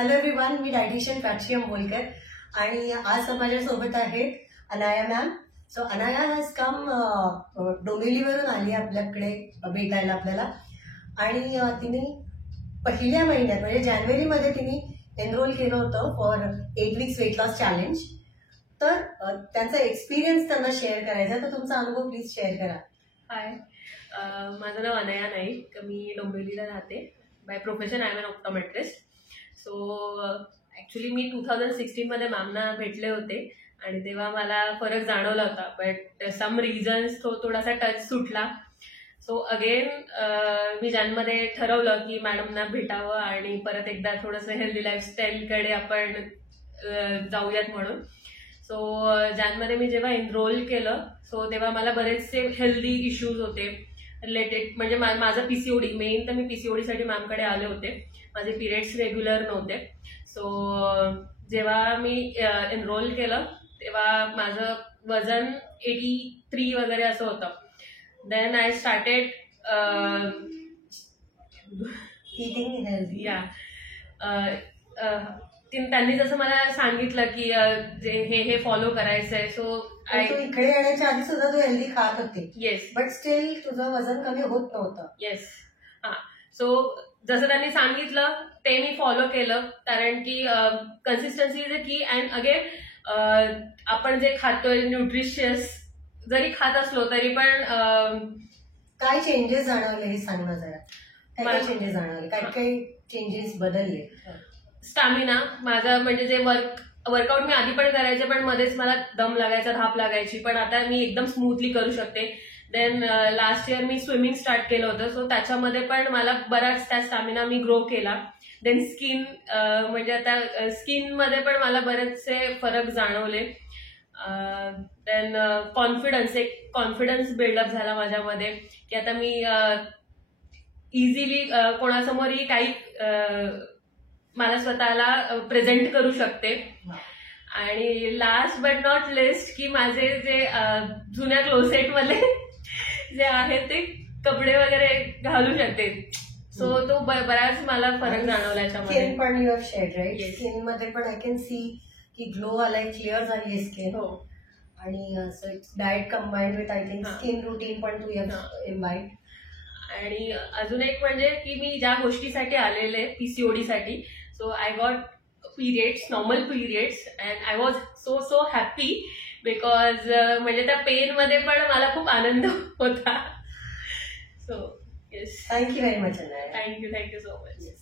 Hello everyone, मी dietitian Prachi Ambolkar आणि आज माझ्यासोबत आहेत Anaya ma'am. So Anaya has come डोंबिवलीवरून आली आपल्याकडे भेटायला आपल्याला आणि तिने पहिल्या महिन्यात म्हणजे जानेवारीमध्ये तिने एनरोल केलं होतं for 8 weeks weight loss challenge. तर त्यांचा एक्सपिरियन्स त्यांना शेअर करायचा, तर तुमचा अनुभव प्लीज शेअर करा. हाय, माझं नाव अनया नाईक. मी डोंबिवलीला राहते. By profession I am an optometrist. So actually मी 2016मध्ये मॅमना भेटले होते आणि तेव्हा मला फरक जाणवला होता, बट सम रिझन्स थोडासा टच सुटला. सो अगेन मी ज्यांमध्ये ठरवलं की मॅडमना भेटावं आणि परत एकदा थोडंसं हेल्दी लाईफस्टाईलकडे आपण जाऊयात म्हणून. सो ज्यांमध्ये मी जेव्हा एनरोल केलं सो तेव्हा मला बरेचसे हेल्दी इश्यूज होते रिलेटेड. म्हणजे माझं पीसीओडी, मेन तर मी पीसीओडीसाठी मॅमकडे आले होते. माझे पिरियड्स रेग्युलर नव्हते. सो जेव्हा मी एनरोल केलं तेव्हा माझं वजन 83 वगैरे असं होतं. Then I started eating healthy. या त्यांनी जसं मला सांगितलं की जे हे फॉलो करायचं आहे. सो तू इकडे येण्याच्या आधी सुद्धा तू हेल्दी खात होती. येस, बट स्टील तुझं वजन कमी होत नव्हतं. येस. हा, सो जसं त्यांनी सांगितलं ते मी फॉलो केलं, कारण की कन्सिस्टन्सी इज अ की. अँड अगेन आपण जे खातोय न्यूट्रिशियस जरी खात असलो तरी पण काय चेंजेस जाणवले हे सांग ना जरा. काय चेंजेस जाणवले, काय चेंजेस बदलले? स्टॅमिना माझं, म्हणजे जे वर्कआउट मी आधी पण करायचे पण मध्येच मला दम लागायचा, धाप लागायची, पण आता मी एकदम स्मूथली करू शकते. देन लास्ट इयर मी स्विमिंग स्टार्ट केलं होतं. सो त्याच्यामध्ये पण मला बराच त्या स्टॅमिना मी ग्रो केला. देन स्किन, म्हणजे आता स्किनमध्ये पण मला बरेचसे फरक जाणवले. देन एक कॉन्फिडन्स बिल्डअप झाला माझ्यामध्ये की आता मी इझिली कोणासमोरही काही मला स्वतःला प्रेझेंट करू शकते. आणि लास्ट बट नॉट लिस्ट की माझे जे जुन्या क्लोसेटमध्ये जे आहेत ते कपडे वगैरे घालू शकते. सो तो बराच मला फरक जाणवला याच्यामध्ये. स्किन पण you have shed right. Skin मध्ये पण आय कॅन सी की ग्लो आलाय, क्लिअर झाली आहे स्किन. हो. आणि diet combined with I think skin routine पण तू इम्बाईब. आणि अजून एक म्हणजे की मी ज्या गोष्टीसाठी आलेले पीसीओडीसाठी, so I got periods, normal periods, and I was so happy because म्हणजे त्या पेन मध्ये पण मला खूप आनंद होता. So yes, thank you very much. Thank you so much.